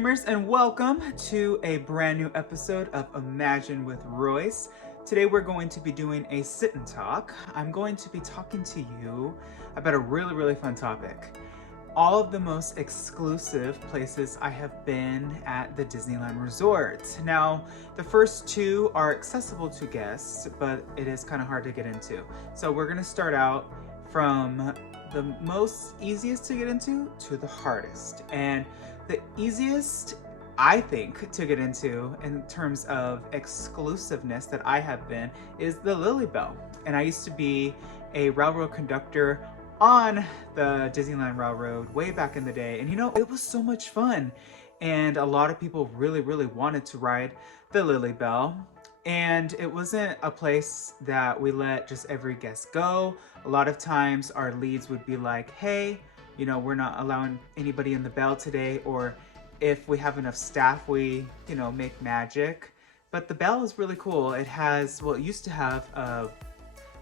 Dreamers, and welcome to a brand new episode of Imagine with Royce. Today we're going to be doing a sit and talk. I'm going to be talking to you about a really fun topic. All of the most exclusive places I have been at the Disneyland Resort. Now, the first two are accessible to guests, but it is kind of hard to get into. So we're gonna start out from the most easiest to get into to the hardest. And the easiest, I think, to get into in terms of exclusiveness that I have been is the Lily Bell. And I used to be a railroad conductor on the Disneyland Railroad way back in the day. And you know, it was so much fun. And a lot of people really wanted to ride the Lily Bell. And it wasn't a place that we let just every guest go. A lot of times our leads would be like, hey, you know, we're not allowing anybody in the bell today, or if we have enough staff, we, you know, make magic. But the bell is really cool. It has, well, it used to have a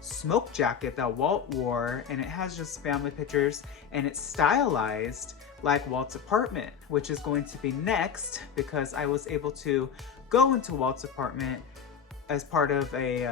smoke jacket that Walt wore, and it has just family pictures, and it's stylized like Walt's apartment, which is going to be next because I was able to go into Walt's apartment as part of a,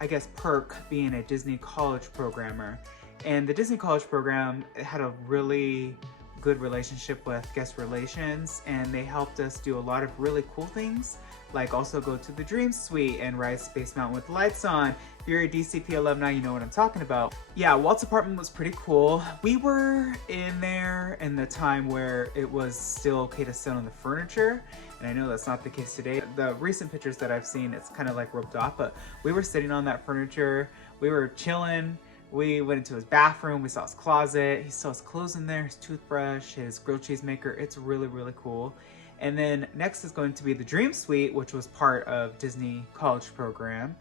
I guess, perk being a Disney college programmer. And the Disney College program had a really good relationship with guest relations, and they helped us do a lot of really cool things, like also go to the Dream Suite and ride Space Mountain with lights on. If you're a DCP alumni, you know what I'm talking about. Yeah, Walt's apartment was pretty cool. We were in there in the time where it was still okay to sit on the furniture, and I know that's not the case today. The recent pictures that I've seen, it's kind of like roped off, but we were sitting on that furniture. We were chilling. We went into his bathroom, we saw his closet, he still has clothes in there, his toothbrush, his grilled cheese maker. It's really cool. And then next is going to be the Dream Suite, which was part of Disney College program.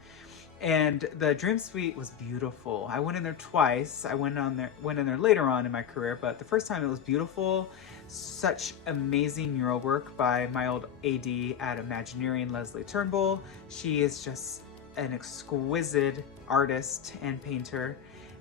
And the Dream Suite was beautiful. I went in there twice. I went in there later on in my career, but the first time it was beautiful. Such amazing mural work by my old AD at Imagineering, Leslie Turnbull. She is just an exquisite artist and painter.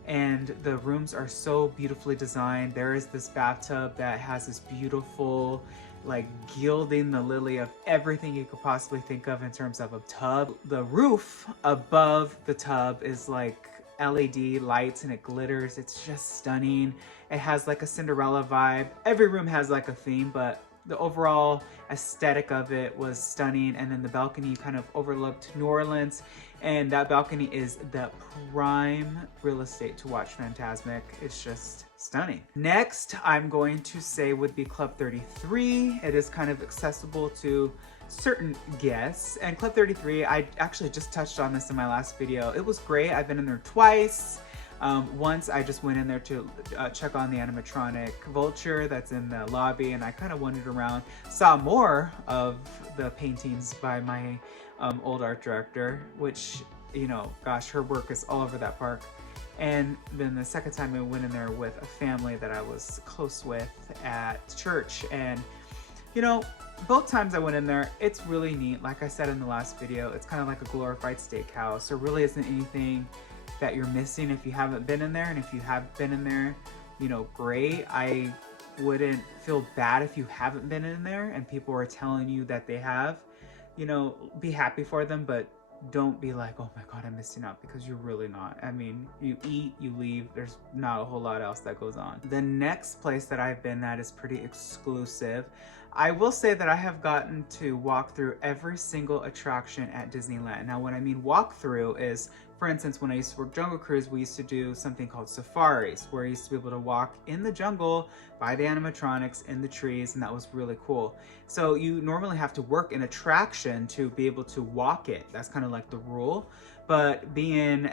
And the rooms are so beautifully designed. There is this bathtub that has this beautiful, like, gilding the lily of everything you could possibly think of in terms of a tub. The roof above the tub is like LED lights and it glitters. It's just stunning. It has like a Cinderella vibe. Every room has like a theme, but the overall aesthetic of it was stunning. And then the balcony kind of overlooked New Orleans, and that balcony is the prime real estate to watch Fantasmic. It's just stunning. Next, I'm going to say would be Club 33. It is kind of accessible to certain guests. And Club 33, I actually just touched on this in my last video. It was great. I've been in there twice. Once I just went in there to check on the animatronic vulture that's in the lobby, and I kind of wandered around, saw more of the paintings by my old art director, which, you know, gosh, her work is all over that park. And then the second time I went in there with a family that I was close with at church, and you know, both times I went in there, it's really neat. Like I said in the last video, it's kind of like a glorified steakhouse. There really isn't anything that you're missing if you haven't been in there. And if you have been in there, you know, great. I wouldn't feel bad if you haven't been in there and people are telling you that they have. You know, be happy for them, but don't be like, oh my God, I'm missing out, because you're really not. I mean, you eat, you leave, there's not a whole lot else that goes on. The next place that I've been at is pretty exclusive. I will say that I have gotten to walk through every single attraction at Disneyland. Now, what I mean walk through is, for instance, when I used to work Jungle Cruise, we used to do something called safaris, where I used to be able to walk in the jungle by the animatronics in the trees, and that was really cool. So you normally have to work an attraction to be able to walk it. That's kind of like the rule. But being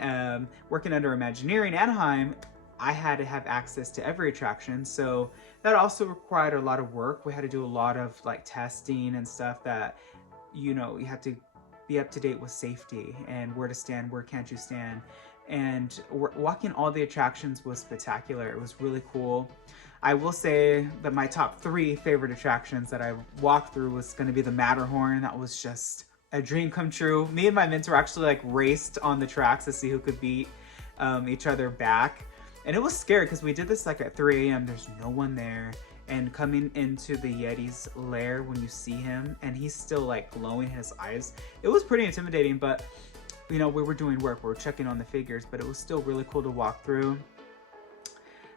working under Imagineering Anaheim, I had to have access to every attraction. So that also required a lot of work. We had to do a lot of like testing and stuff that, you know, you had to be up to date with safety and where to stand, where can't you stand. And walking all the attractions was spectacular. It was really cool. I will say that my top 3 favorite attractions that I walked through was going to be the Matterhorn. That was just a dream come true. Me and my mentor actually like raced on the tracks to see who could beat each other back. And it was scary because we did this like at 3 a.m. There's no one there. and coming into the Yeti's lair when you see him and he's still like glowing his eyes. It was pretty intimidating, but you know, we were doing work, we were checking on the figures, but it was still really cool to walk through.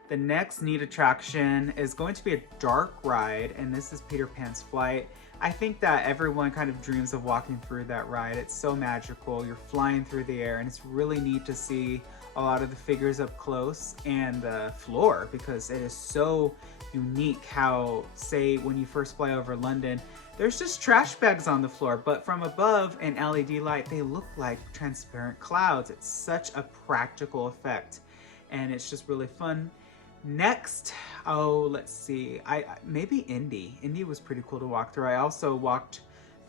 The next neat attraction is going to be a dark ride, and this is Peter Pan's Flight. I think that everyone kind of dreams of walking through that ride. It's so magical. You're flying through the air, and it's really neat to see a lot of the figures up close, and the floor, because it is so unique how, say, when you first fly over London, there's just trash bags on the floor, but from above an LED light, they look like transparent clouds. It's such a practical effect, and it's just really fun. Next, oh, let's see, maybe Indy. Indy was pretty cool to walk through. I also walked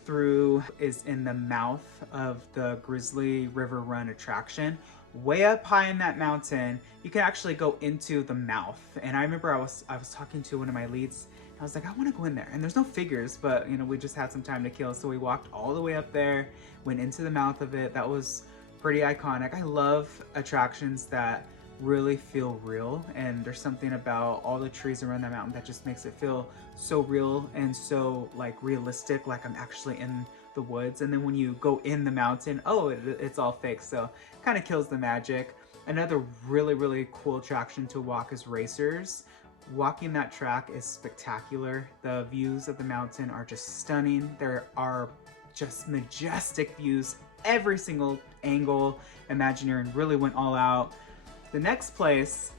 through is in the mouth of the Grizzly River Run attraction. Way up high in that mountain, you can actually go into the mouth. And I remember I was talking to one of my leads, and I was like, I want to go in there. And there's no figures, but you know, we just had some time to kill, so we walked all the way up there, went into the mouth of it. That was pretty iconic. I love attractions that really feel real, and there's something about all the trees around that mountain that just makes it feel so real and so like realistic, like I'm actually in the woods. And then when you go in the mountain, oh, it's all fake, so kind of kills the magic. Another really cool attraction to walk is Racers. Walking that track is spectacular. The views of the mountain are just stunning. There are just majestic views every single angle. Imagineering really went all out. The next place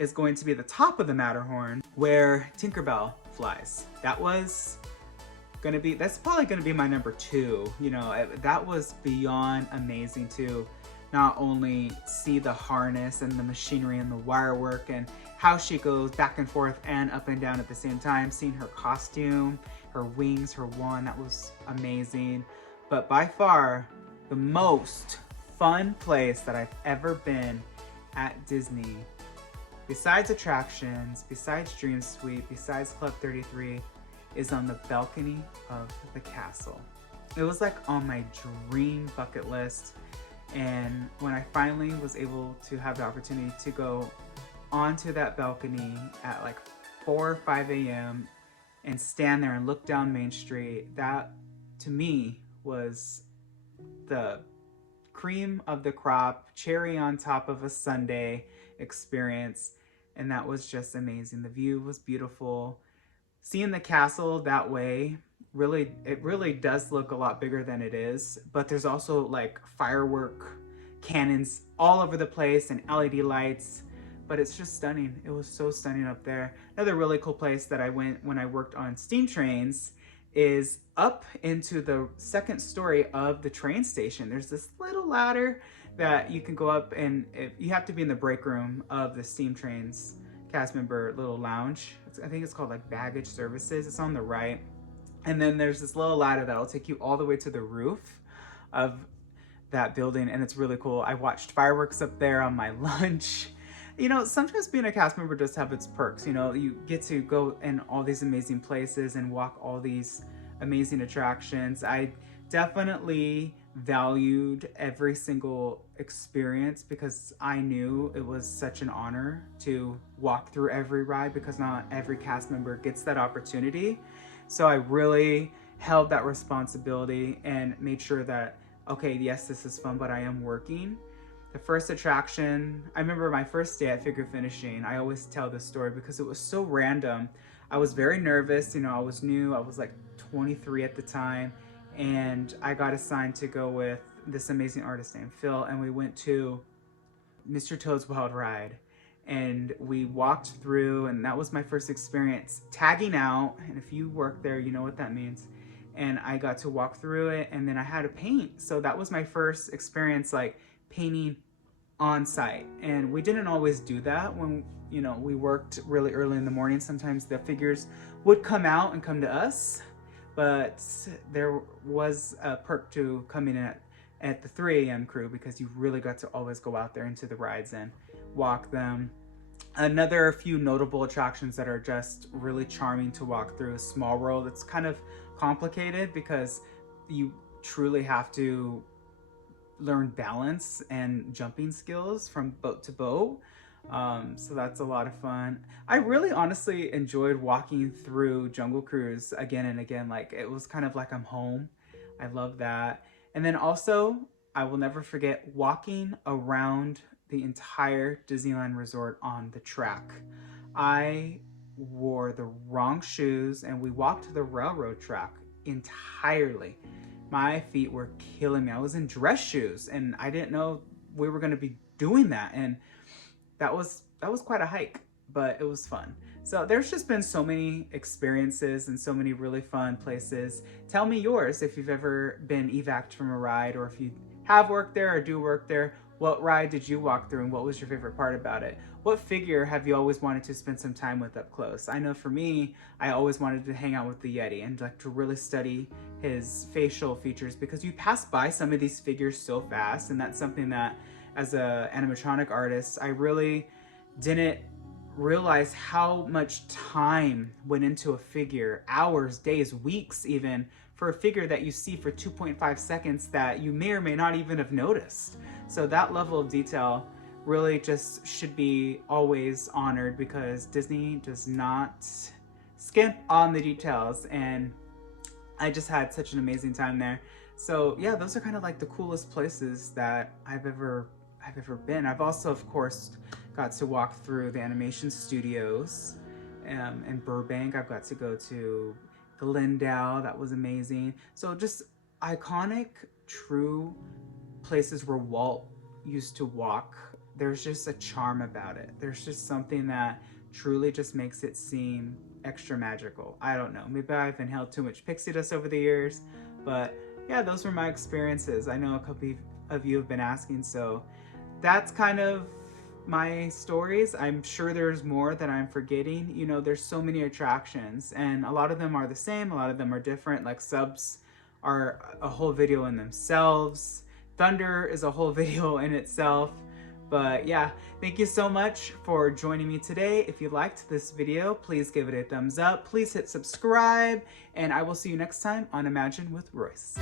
is going to be the top of the Matterhorn, where Tinkerbell flies. That's probably gonna be my number 2. You know, that was beyond amazing to not only see the harness and the machinery and the wire work and how she goes back and forth and up and down at the same time, seeing her costume, her wings, her wand, that was amazing. But by far, the most fun place that I've ever been at Disney, besides attractions, besides Dream Suite, besides Club 33, is on the balcony of the castle. It was like on my dream bucket list, and when I finally was able to have the opportunity to go onto that balcony at like 4 or 5 a.m. and stand there and look down Main Street, that to me was the cream of the crop, cherry on top of a sundae experience, and that was just amazing. The view was beautiful. Seeing the castle that way, it really does look a lot bigger than it is, but there's also like firework cannons all over the place and LED lights, but it's just stunning. It was so stunning up there. Another really cool place that I went when I worked on steam trains is up into the second story of the train station. There's this little ladder that you can go up, and you have to be in the break room of the steam trains cast member little lounge. I think it's called like baggage services. It's on the right. And then there's this little ladder that'll take you all the way to the roof of that building, and it's really cool. I watched fireworks up there on my lunch. You know, sometimes being a cast member does have its perks. You know, you get to go in all these amazing places and walk all these amazing attractions. I definitely valued every single experience because I knew it was such an honor to walk through every ride, because not every cast member gets that opportunity. So I really held that responsibility and made sure that, okay, yes, this is fun, but I am working. The first attraction, I remember my first day at figure finishing. I always tell this story because it was so random. I was very nervous, you know, I was new. I was like 23 at the time, and I got assigned to go with this amazing artist named Phil, and we went to Mr. Toad's Wild Ride, and we walked through, and that was my first experience tagging out. And if you work there, you know what that means. And I got to walk through it, and then I had to paint. So that was my first experience, like painting on site. And we didn't always do that when, you know, we worked really early in the morning. Sometimes the figures would come out and come to us, but there was a perk to coming at the 3 a.m. crew, because you really got to always go out there into the rides and walk them. Another few notable attractions that are just really charming to walk through is Small World. It's kind of complicated because you truly have to learn balance and jumping skills from boat to boat. So that's a lot of fun. I really honestly enjoyed walking through Jungle Cruise again and again. Like it was kind of like I'm home. I love that. And then also, I will never forget walking around the entire Disneyland resort on the track. I wore the wrong shoes and we walked the railroad track entirely. My feet were killing me. I was in dress shoes and I didn't know we were going to be doing that. And that was quite a hike, but it was fun. So there's just been so many experiences and so many really fun places. Tell me yours if you've ever been evac'd from a ride, or if you have worked there or do work there. What ride did you walk through and what was your favorite part about it? What figure have you always wanted to spend some time with up close? I know for me, I always wanted to hang out with the Yeti and like to really study his facial features, because you pass by some of these figures so fast, and that's something that as a animatronic artist, I really didn't realize how much time went into a figure, hours, days, weeks even, for a figure that you see for 2.5 seconds that you may or may not even have noticed. So that level of detail really just should be always honored, because Disney does not skimp on the details, and I just had such an amazing time there. So yeah, those are kind of like the coolest places that I've ever been. I've also, of course, got to walk through the animation studios in Burbank. I've got to go to Glendale. That was amazing. So just iconic, true places where Walt used to walk. There's just a charm about it. There's just something that truly just makes it seem extra magical. I don't know. Maybe I've inhaled too much pixie dust over the years, but yeah, those were my experiences. I know a couple of you have been asking, so that's kind of my stories. I'm sure there's more that I'm forgetting. You know, there's so many attractions, and a lot of them are the same, a lot of them are different. Like subs are a whole video in themselves. Thunder is a whole video in itself. But yeah, thank you so much for joining me today. If you liked this video, please give it a thumbs up. Please hit subscribe, and I will see you next time on Imagine with Royce.